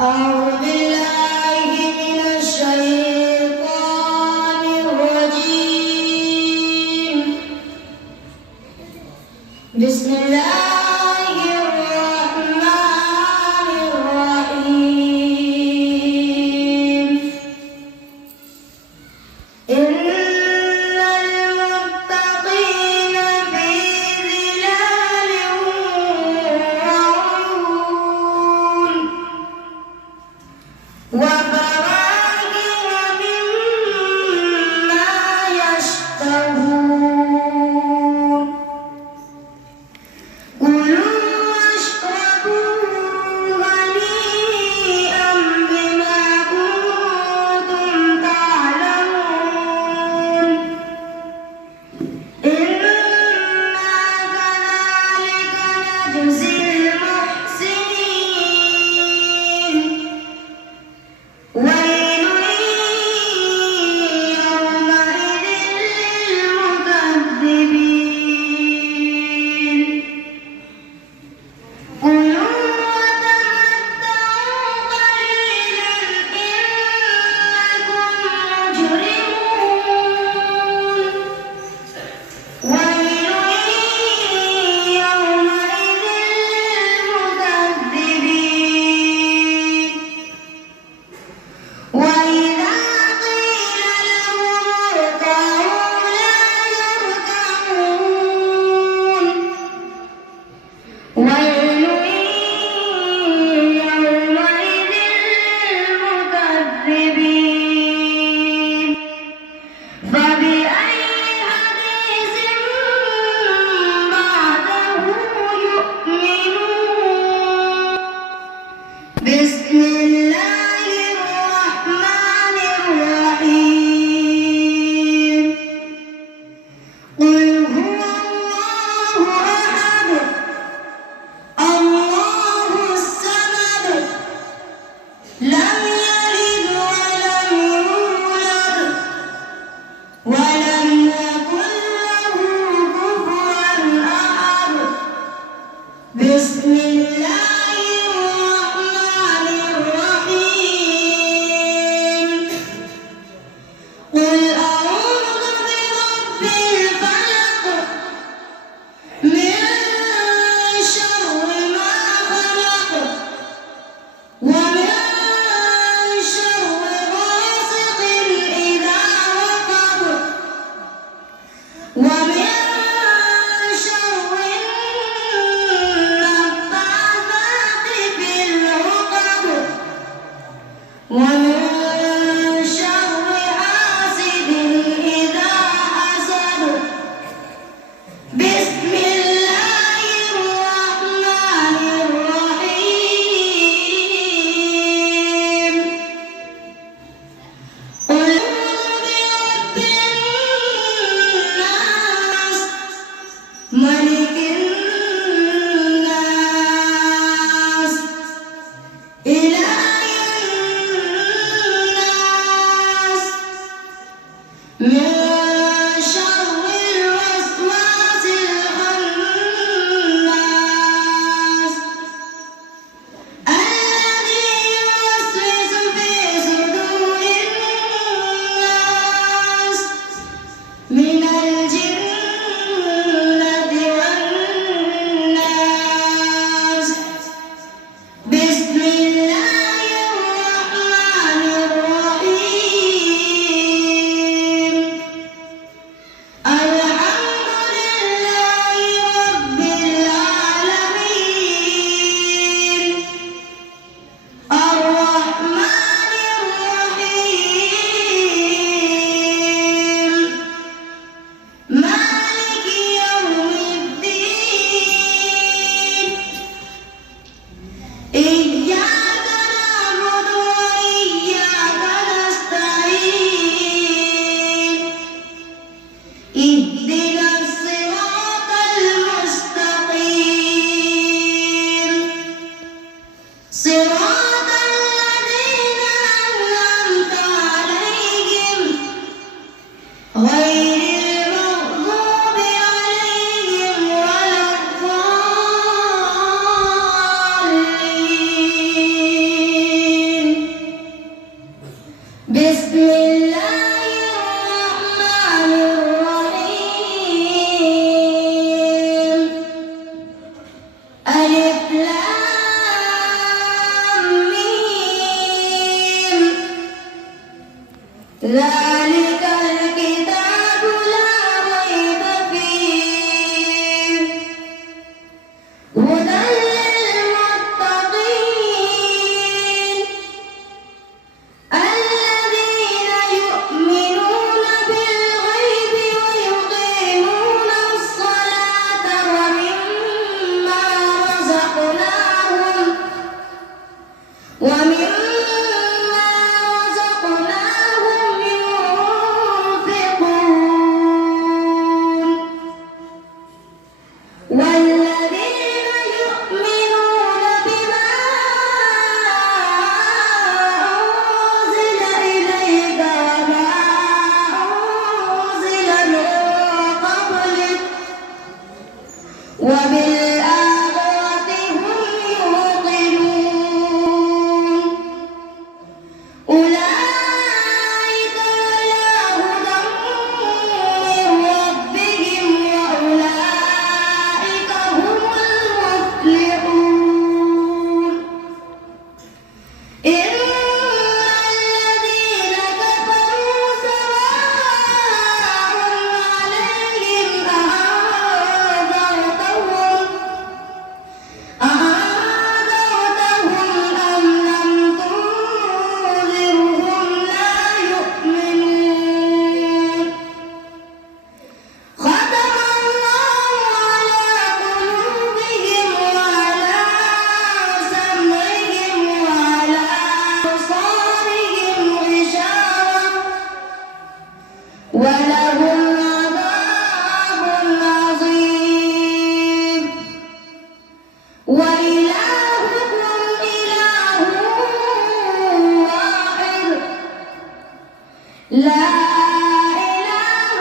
أعوذ بالله من الشيطان الرجيم. بسم الله الرحمن الرحيم. إن المتقين في ظلال وعيون وفواكه مما يشتهون. كلوا واشربوا هنيئا بما كنتم تعلمون. إنا كذلك نجزي المحسنين. ويل يومئذ للمكذبين. كلوا وتمتعوا قليلا إنكم مجرمون. ويل يومئذ للمكذبين. وإذا قيل لهم اركعوا لا يركعون. ويل يومئذ للمكذبين. فبأي حديث بعده يؤمنون. بسم الله الرحمن الرحيم. قل هو الله أحد الله الصمد لم يلد ولم يولد ولم يكن له كفوا أحد. بسم الله الرحمن الرحيم. قل أعوذ برب الفلق من شر ما خلق ومن شر غاسق إذا وقب ومن شر النفاثات في العقد ومن شر حاسد إذا حسد. بسم الله الرحمن الرحيم. قل أعوذ برب الناس ملك الناس إله الناس ذلك الكتاب لا ريب فيه هدى للمتقين الذين يؤمنون بالغيب ويقيمون الصلاة ومما رزقناهم ينفقون والذين يؤمنون بما أنزل إليك وما أنزل من قبلك وبالآخرة هم يوقنون أولئك على هدى من ربهم وأولئك هم المفلحون إن الذين كفروا سواء عليهم أأنذرتهم أم لم تنذرهم لا يؤمنون ختم الله على قلوبهم وعلى سمعهم وعلى أبصارهم غشاوة ولهم عذاب عظيم وإلهكم إله واحد لا إله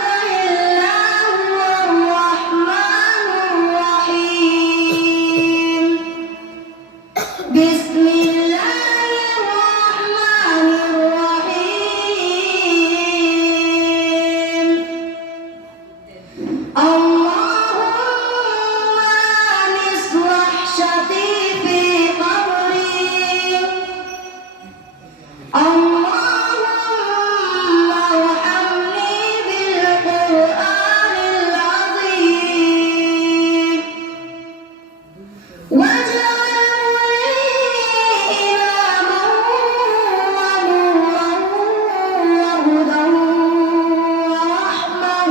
إلا هو الرحمن الرحيم بسم الله الرحمن الرحيم اللهم آنس وحشتي في قبري اللهم ارحمني بالقرآن العظيم واجعله لي إماما ونورا وهدى ورحمة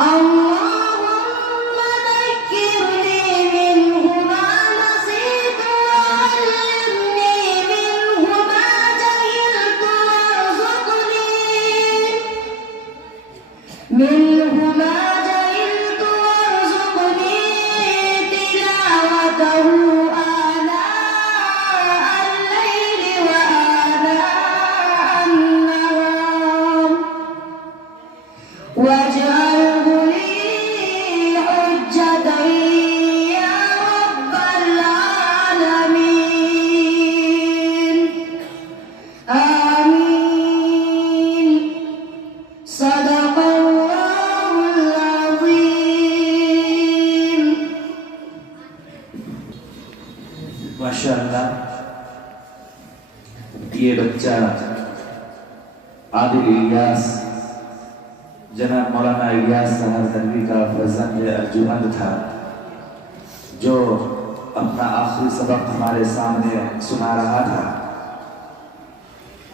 اللهم ذكرني منه ما نسيت وعلمني منه ما جهلت وارزقني تلاوته آناء الليل وآناء النهار واجعله لي حجة يا رب العالمين آمين صدق الله العظيم माशाअल्लाह ये बच्चा आदिल इलियास जनाब मौलाना इलियास साहब तनवी का फर्जंद अर्जुमंद था जो अपना आखिरी सबक हमारे सामने सुना रहा था।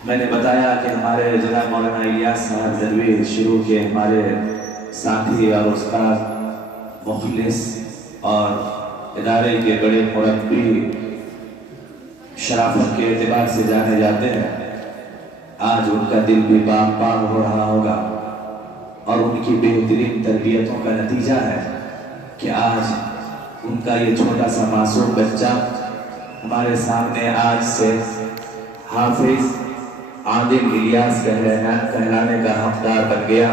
मैंने बताया कि हमारे जनाब मौलाना इलियास साहब तनवी शुरू के हमारे साथी और उस्ताद मुखलिस और इदारे के बड़े मुरब्बी शराफत के एतबार से जाने जाते हैं। आज उनका दिल भी बाग बाग हो रहा होगा और उनकी बेहतरीन तरबियतों का नतीजा है कि आज उनका ये छोटा सा मासूम बच्चा हमारे सामने आज से हाफिज आदिल इलियास कहलाने का हकदार बन गया।